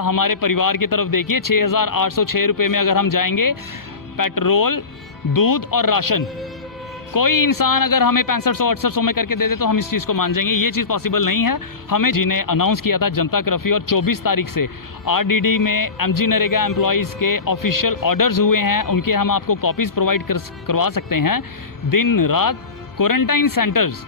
हमारे परिवार की तरफ देखिए, 6,806 रुपये में अगर हम जाएंगे, पेट्रोल, दूध और राशन, कोई इंसान अगर हमें 6500-6800 में करके दे दे तो हम इस चीज़ को मान जाएंगे। ये चीज़ पॉसिबल नहीं है। हमें जिन्हें अनाउंस किया था जनता कर्फ्यू और 24 तारीख से आरडीडी में एमजी नरेगा एम्प्लॉयज़ के ऑफिशियल ऑर्डर्स हुए हैं, उनके हम आपको कॉपीज़ प्रोवाइड करवा सकते हैं। दिन रात क्वारंटाइन सेंटर्स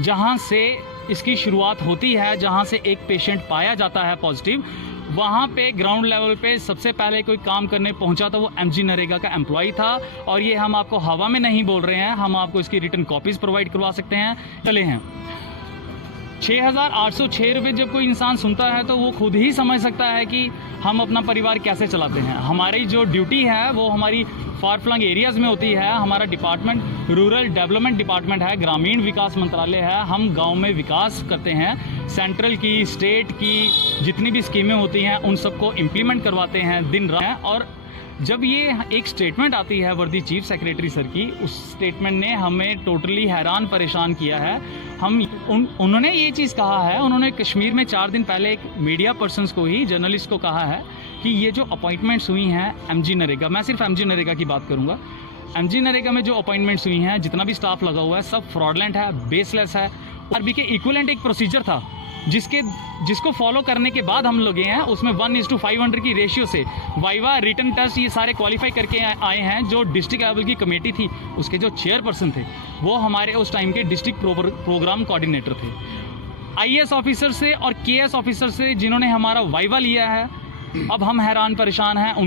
जहां से इसकी शुरुआत होती है, जहां से एक पेशेंट पाया जाता है पॉजिटिव, वहाँ पे ग्राउंड लेवल पे सबसे पहले कोई काम करने पहुंचा तो वो एमजी नरेगा का एम्प्लॉय था। और ये हम आपको हवा में नहीं बोल रहे हैं, हम आपको इसकी रिटर्न कॉपीज प्रोवाइड करवा सकते हैं। चले हैं 6,806 रुपये जब कोई इंसान सुनता है तो वो खुद ही समझ सकता है कि हम अपना परिवार कैसे चलाते हैं। हमारी जो ड्यूटी है वो हमारी फार फ्लंग एरियाज़ में होती है। हमारा डिपार्टमेंट रूरल डेवलपमेंट डिपार्टमेंट है, ग्रामीण विकास मंत्रालय है। हम गांव में विकास करते हैं। सेंट्रल की, स्टेट की जितनी भी स्कीमें होती हैं उन सबको इम्प्लीमेंट करवाते हैं दिन रात। और जब ये एक स्टेटमेंट आती है वर्दी चीफ सेक्रेटरी सर की, उस स्टेटमेंट ने हमें टोटली हैरान परेशान किया है। उन्होंने ये चीज़ कहा है, उन्होंने कश्मीर में 4 दिन पहले एक मीडिया पर्सन्स को ही, जर्नलिस्ट को कहा है कि ये जो अपॉइंटमेंट्स हुई हैं एमजी नरेगा, मैं सिर्फ एमजी नरेगा की बात करूँगा, एमजी नरेगा में जो अपॉइंटमेंट्स हुई हैं, जितना भी स्टाफ लगा हुआ है, सब फ्रॉडलेंट है, बेसलेस है। आरबी के इक्विवेलेंट एक प्रोसीजर था जिसको फॉलो करने के बाद हम लोग हैं उसमें 1:500 की रेशियो से वाइवा, रिटन टेस्ट, ये सारे क्वालिफाई करके आए हैं। जो डिस्ट्रिक्ट लेवल की कमेटी थी उसके जो चेयरपर्सन थे वो हमारे उस टाइम के डिस्ट्रिक्ट प्रोग्राम कोऑर्डिनेटर थे। आईएएस ऑफिसर से और केएस ऑफिसर से जिन्होंने हमारा वाइवा लिया है, अब हम हैरान परेशान हैं।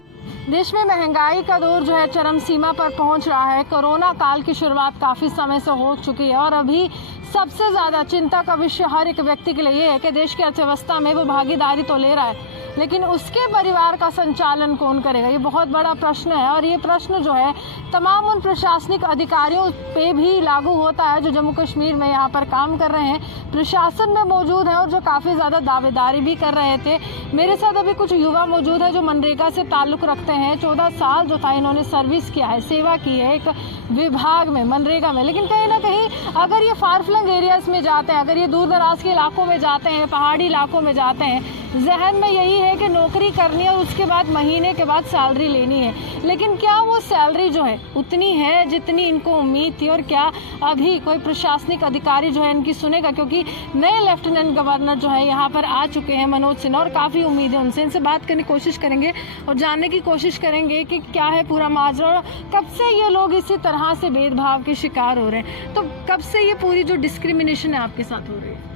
देश में महंगाई का दौर जो है चरम सीमा पर पहुंच रहा है। कोरोना काल की शुरुआत काफ़ी समय से हो चुकी है और अभी सबसे ज़्यादा चिंता का विषय हर एक व्यक्ति के लिए ये है कि देश की अर्थव्यवस्था में वो भागीदारी तो ले रहा है, लेकिन उसके परिवार का संचालन कौन करेगा, ये बहुत बड़ा प्रश्न है। और ये प्रश्न जो है तमाम उन प्रशासनिक अधिकारियों पे भी लागू होता है जो जम्मू कश्मीर में यहाँ पर काम कर रहे हैं, प्रशासन में मौजूद हैं और जो काफ़ी ज़्यादा दावेदारी भी कर रहे थे। मेरे साथ अभी कुछ युवा मौजूद है जो मनरेगा से ताल्लुक़ रखते हैं। 14 साल जो था इन्होंने सर्विस किया है, सेवा की है एक विभाग में, मनरेगा में। लेकिन कहीं ना कहीं अगर ये फार फ्लंग एरियाज़ में जाते हैं, अगर ये दूर दराज के इलाकों में जाते हैं, पहाड़ी इलाकों में जाते हैं, जहन में यही है कि नौकरी करनी है और उसके बाद महीने के बाद सैलरी लेनी है। लेकिन क्या वो सैलरी जो है उतनी है जितनी इनको उम्मीद थी, और क्या अभी कोई प्रशासनिक अधिकारी जो है इनकी सुनेगा? क्योंकि नए लेफ्टिनेंट गवर्नर जो है यहाँ पर आ चुके हैं, मनोज सिन्हा, और काफ़ी उम्मीद है उनसे। इनसे बात करने की कोशिश करेंगे और जानने की कोशिश करेंगे कि क्या है पूरा माजरा और कब से ये लोग इसी तरह से भेदभाव के शिकार हो रहे हैं। तो कब से ये पूरी जो डिस्क्रिमिनेशन है आपके साथ हो रही है?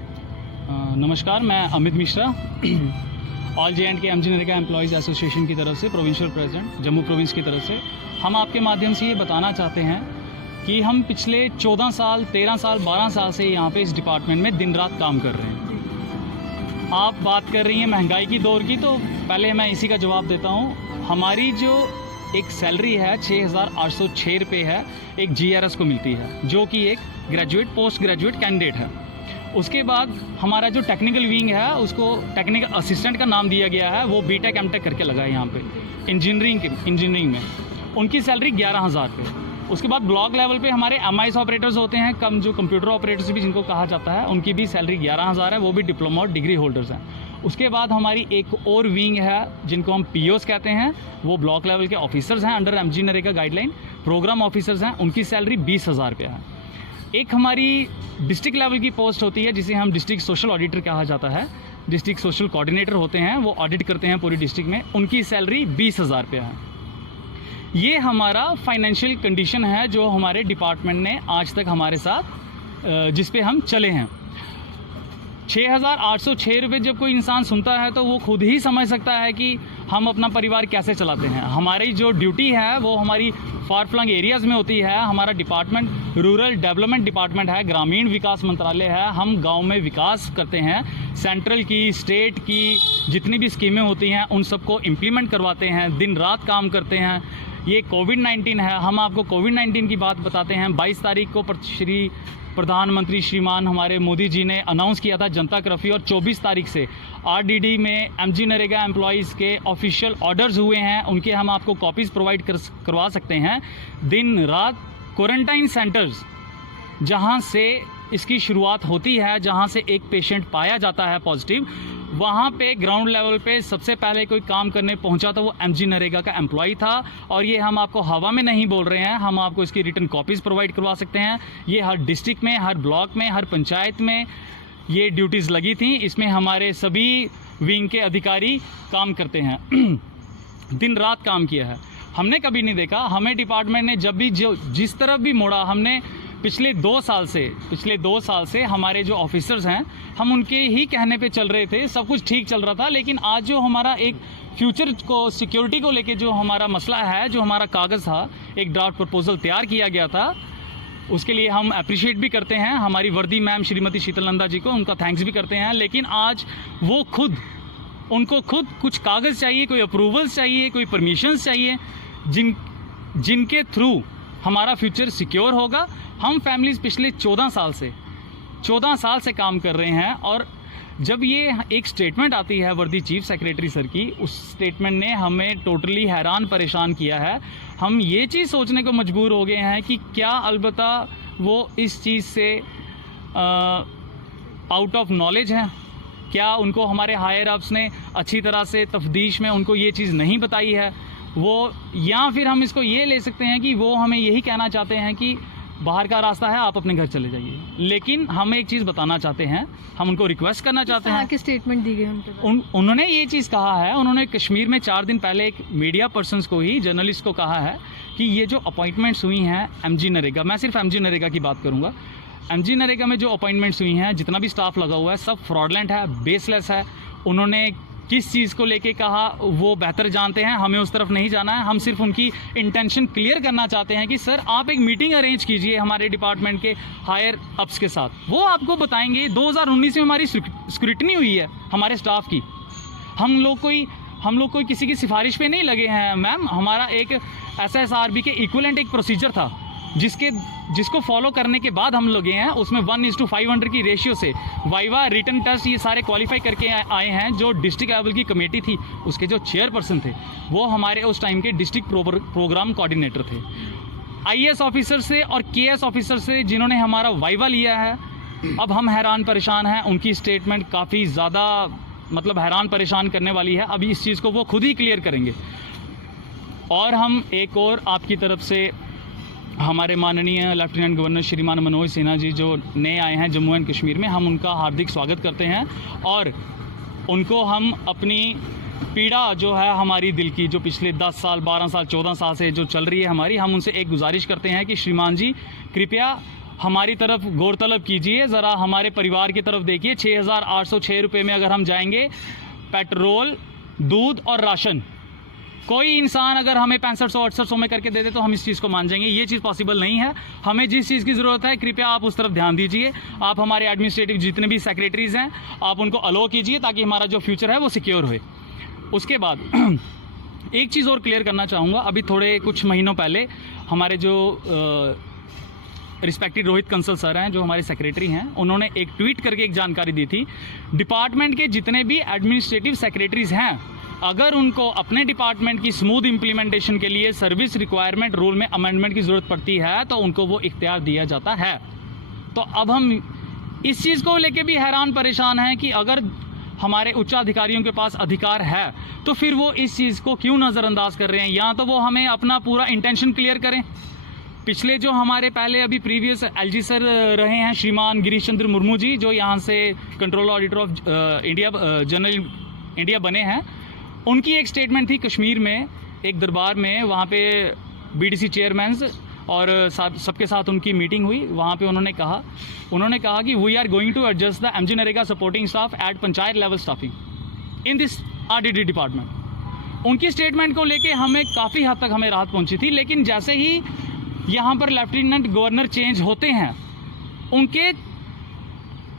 नमस्कार, मैं Amit Mishra, all J&K MG NREGA employees association की तरफ से, प्रोविंशियल प्रेसिडेंट जम्मू प्रोविंस की तरफ से। हम आपके माध्यम से ये बताना चाहते हैं कि हम पिछले 14 साल, 13 साल, 12 साल से यहाँ पे इस डिपार्टमेंट में दिन रात काम कर रहे हैं। आप बात कर रही हैं महंगाई की दौर की, तो पहले मैं इसी का जवाब देता हूँ। हमारी जो एक सैलरी है 6,806 रुपये है, एक GRS को मिलती है, जो कि एक ग्रेजुएट, पोस्ट ग्रेजुएट कैंडिडेट है। उसके बाद हमारा जो टेक्निकल विंग है उसको टेक्निकल असिस्टेंट का नाम दिया गया है, वो बीटेक एमटेक करके लगा है यहाँ पे इंजीनियरिंग में, उनकी सैलरी 11,000 रुपये। उसके बाद ब्लॉक लेवल पे हमारे MIS ऑपरेटर्स होते हैं, कम जो कंप्यूटर ऑपरेटर्स भी जिनको कहा जाता है, उनकी भी सैलरी 11,000 है, वो भी डिप्लोमा और डिग्री होल्डर्स हैं। उसके बाद हमारी एक और विंग है जिनको हम POs कहते हैं, वो ब्लॉक लेवल के ऑफिसर्स हैं, under MG NREGA guideline programme officers हैं, उनकी सैलरी 20,000 रुपये है। एक हमारी डिस्ट्रिक्ट लेवल की पोस्ट होती है जिसे हम डिस्ट्रिक्ट सोशल ऑडिटर कहा जाता है, डिस्ट्रिक्ट सोशल कोऑर्डिनेटर होते हैं, वो ऑडिट करते हैं पूरी डिस्ट्रिक्ट में, उनकी सैलरी 20,000 रुपये है। ये हमारा फाइनेंशियल कंडीशन है जो हमारे डिपार्टमेंट ने आज तक हमारे साथ, जिस पे हम चले हैं। 6,806 रुपये जब कोई इंसान सुनता है तो वो खुद ही समझ सकता है कि हम अपना परिवार कैसे चलाते हैं। हमारी जो ड्यूटी है वो हमारी फार फ्लंग एरियाज़ में होती है। हमारा डिपार्टमेंट रूरल डेवलपमेंट डिपार्टमेंट है, ग्रामीण विकास मंत्रालय है। हम गांव में विकास करते हैं। सेंट्रल की, स्टेट की जितनी भी स्कीमें होती हैं उन सबको इम्प्लीमेंट करवाते हैं, दिन रात काम करते हैं। ये कोविड-19 है, हम आपको कोविड-19 की बात बताते हैं। 22 तारीख को श्री प्रधानमंत्री श्रीमान हमारे मोदी जी ने अनाउंस किया था जनता कर्फ्यू, और 24 तारीख से आरडीडी में एमजी नरेगा एम्प्लॉयज़ के ऑफिशियल ऑर्डर्स हुए हैं, उनके हम आपको कॉपीज़ प्रोवाइड करवा सकते हैं। दिन रात क्वारंटाइन सेंटर्स जहां से इसकी शुरुआत होती है, जहां से एक पेशेंट पाया जाता है पॉजिटिव, वहाँ पे ग्राउंड लेवल पे सबसे पहले कोई काम करने पहुँचा था वो एमजी नरेगा का एम्प्लॉय था। और ये हम आपको हवा में नहीं बोल रहे हैं, हम आपको इसकी रिटर्न कॉपीज़ प्रोवाइड करवा सकते हैं। ये हर डिस्ट्रिक्ट में, हर ब्लॉक में, हर पंचायत में ये ड्यूटीज़ लगी थी। इसमें हमारे सभी विंग के अधिकारी काम करते हैं दिन रात काम किया है। हमने कभी नहीं देखा, हमें डिपार्टमेंट ने जब भी जिस तरफ भी मोड़ा, हमने पिछले 2 साल से हमारे जो ऑफिसर्स हैं हम उनके ही कहने पे चल रहे थे, सब कुछ ठीक चल रहा था। लेकिन आज जो हमारा एक फ्यूचर को सिक्योरिटी को लेके जो हमारा मसला है, जो हमारा कागज़ था, एक ड्राफ्ट प्रपोजल तैयार किया गया था, उसके लिए हम अप्रिशिएट भी करते हैं हमारी वर्दी मैम श्रीमती शीतल नंदा जी को, उनका थैंक्स भी करते हैं। लेकिन आज वो उनको खुद कुछ कागज़ चाहिए, कोई अप्रूवल्स चाहिए, कोई परमिशंस चाहिए, जिनके थ्रू हमारा फ्यूचर सिक्योर होगा। हम फैमिलीज़ पिछले 14 साल से काम कर रहे हैं। और जब ये एक स्टेटमेंट आती है वर्दी चीफ सेक्रेटरी सर की, उस स्टेटमेंट ने हमें टोटली हैरान परेशान किया है। हम ये चीज़ सोचने को मजबूर हो गए हैं कि क्या अलबत्ता वो इस चीज़ से आउट ऑफ नॉलेज हैं, क्या उनको हमारे हायर अप्स ने अच्छी तरह से तफ्तीश में उनको ये चीज़ नहीं बताई है वो, या फिर हम इसको ये ले सकते हैं कि वो हमें यही कहना चाहते हैं कि बाहर का रास्ता है, आप अपने घर चले जाइए। लेकिन हम एक चीज़ बताना चाहते हैं, हम उनको रिक्वेस्ट करना चाहते हैं कि स्टेटमेंट दी गई उन्होंने ये चीज़ कहा है, उन्होंने कश्मीर में 4 दिन पहले एक मीडिया पर्सन्स को ही, जर्नलिस्ट को कहा है कि ये जो अपॉइंटमेंट्स हुई हैं एमजी नरेगा, मैं सिर्फ एमजी नरेगा की बात करूँगा, एमजी नरेगा में जो अपॉइंटमेंट्स हुई हैं, जितना भी स्टाफ लगा हुआ है, सब फ्रॉडलेंट है, बेसलेस है। उन्होंने किस चीज़ को लेके कहा वो बेहतर जानते हैं, हमें उस तरफ नहीं जाना है। हम सिर्फ उनकी इंटेंशन क्लियर करना चाहते हैं कि सर आप एक मीटिंग अरेंज कीजिए हमारे डिपार्टमेंट के हायर अप्स के साथ, वो आपको बताएंगे। 2019 में हमारी स्क्रूटनी हुई है हमारे स्टाफ की, हम लोग कोई किसी की सिफारिश पे नहीं लगे हैं मैम। हमारा एक SSRB के इक्विवेलेंट एक प्रोसीजर था जिसको फॉलो करने के बाद हम लोग गए हैं, उसमें 1:500 की रेशियो से वाइवा, रिटन टेस्ट, ये सारे क्वालिफाई करके आए हैं। जो डिस्ट्रिक्ट लेवल की कमेटी थी, उसके जो चेयरपर्सन थे वो हमारे उस टाइम के डिस्ट्रिक्ट प्रोग्राम कोऑर्डिनेटर थे। IAS ऑफिसर से और KS ऑफिसर से जिन्होंने हमारा वाइवा लिया है, अब हम हैरान परेशान हैं। उनकी स्टेटमेंट काफ़ी ज़्यादा मतलब हैरान परेशान करने वाली है। अभी इस चीज़ को वो खुद ही क्लियर करेंगे। और हम एक और आपकी तरफ से हमारे माननीय लेफ्टिनेंट गवर्नर श्रीमान मनोज सिन्हा जी जो नए आए हैं जम्मू एंड कश्मीर में, हम उनका हार्दिक स्वागत करते हैं। और उनको हम अपनी पीड़ा जो है हमारी दिल की, जो पिछले 10 साल, 12 साल, 14 साल से जो चल रही है हमारी, हम उनसे एक गुजारिश करते हैं कि श्रीमान जी कृपया हमारी तरफ गौर तलब कीजिए, ज़रा हमारे परिवार की तरफ देखिए। 6,806 रुपये में अगर हम जाएंगे, पेट्रोल, दूध और राशन, कोई इंसान अगर हमें 6500-6800 में करके दे दे तो हम इस चीज़ को मान जाएंगे। ये चीज़ पॉसिबल नहीं है। हमें जिस चीज़ की ज़रूरत है कृपया आप उस तरफ ध्यान दीजिए। आप हमारे एडमिनिस्ट्रेटिव जितने भी सेक्रेटरीज़ हैं आप उनको अलो कीजिए ताकि हमारा जो फ्यूचर है वो सिक्योर हो। उसके बाद एक चीज़ और क्लियर करना चाहूँगा। अभी थोड़े कुछ महीनों पहले हमारे जो रिस्पेक्टेड रोहित कंसल सर हैं, जो हमारे सेक्रेटरी हैं, उन्होंने एक ट्वीट करके एक जानकारी दी थी, डिपार्टमेंट के जितने भी एडमिनिस्ट्रेटिव सेक्रेटरीज़ हैं, अगर उनको अपने डिपार्टमेंट की स्मूथ इम्प्लीमेंटेशन के लिए सर्विस रिक्वायरमेंट रूल में अमेंडमेंट की ज़रूरत पड़ती है तो उनको वो इख्तियार दिया जाता है। तो अब हम इस चीज़ को लेके भी हैरान परेशान हैं कि अगर हमारे उच्च अधिकारियों के पास अधिकार है तो फिर वो इस चीज़ को क्यों नज़रअंदाज कर रहे हैं, या तो वो हमें अपना पूरा इंटेंशन क्लियर करें। पिछले जो हमारे पहले अभी प्रीवियस LG सर रहे हैं श्रीमान गिरीश चंद्र मुर्मू जी, जो यहाँ से control auditor of general India बने हैं, उनकी एक स्टेटमेंट थी कश्मीर में एक दरबार में, वहाँ पे BDC चेयरमैन और सबके साथ उनकी मीटिंग हुई। वहाँ पे उन्होंने कहा कि we are going to adjust the MG NREGA supporting staff at panchayat level staffing in this RDD department. उनकी स्टेटमेंट को लेके हमें काफ़ी हद तक हमें राहत पहुँची थी। लेकिन जैसे ही यहाँ पर लेफ्टिनेंट गवर्नर चेंज होते हैं, उनके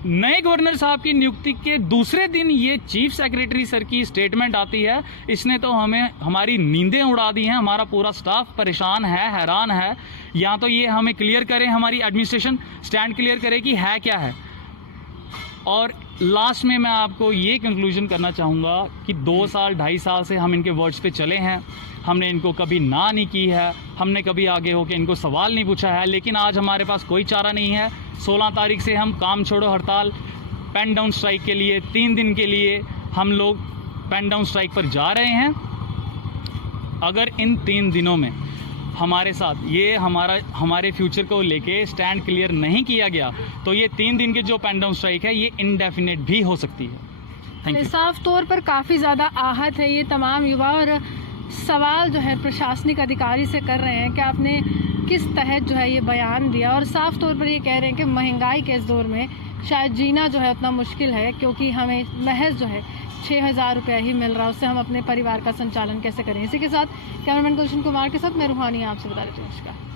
नए गवर्नर साहब की नियुक्ति के दूसरे दिन ये चीफ सेक्रेटरी सर की स्टेटमेंट आती है। इसने तो हमारी नींदें उड़ा दी हैं। हमारा पूरा स्टाफ परेशान है, हैरान है। या तो ये हमें क्लियर करें, हमारी एडमिनिस्ट्रेशन स्टैंड क्लियर करे कि है क्या है। और लास्ट में मैं आपको ये कंक्लूजन करना चाहूँगा कि 2 साल 2.5 साल से हम इनके वर्ड्स पे चले हैं। हमने इनको कभी ना नहीं की है, हमने कभी आगे होकर इनको सवाल नहीं पूछा है। लेकिन आज हमारे पास कोई चारा नहीं है। 16 तारीख से हम काम छोड़ो हड़ताल, पेन डाउन स्ट्राइक के लिए 3 दिन के लिए हम लोग पेन डाउन स्ट्राइक पर जा रहे हैं। अगर इन 3 दिनों में हमारे साथ ये हमारे फ्यूचर को लेके स्टैंड क्लियर नहीं किया गया तो ये 3 दिन की जो पेन डाउन स्ट्राइक है ये इंडेफिनेट भी हो सकती है। Thank you. साफ तौर पर काफ़ी ज़्यादा आहत है ये तमाम युवा और सवाल जो है प्रशासनिक अधिकारी से कर रहे हैं कि आपने किस तहत जो है ये बयान दिया, और साफ तौर पर ये कह रहे हैं कि महंगाई के इस दौर में शायद जीना जो है उतना मुश्किल है, क्योंकि हमें महज जो है 6,000 रुपया ही मिल रहा है, उससे हम अपने परिवार का संचालन कैसे करें। इसी के साथ कैमरामैन गुलशन कुमार के साथ मैं रूहानी आपसे बता देती हूँ। नमस्कार।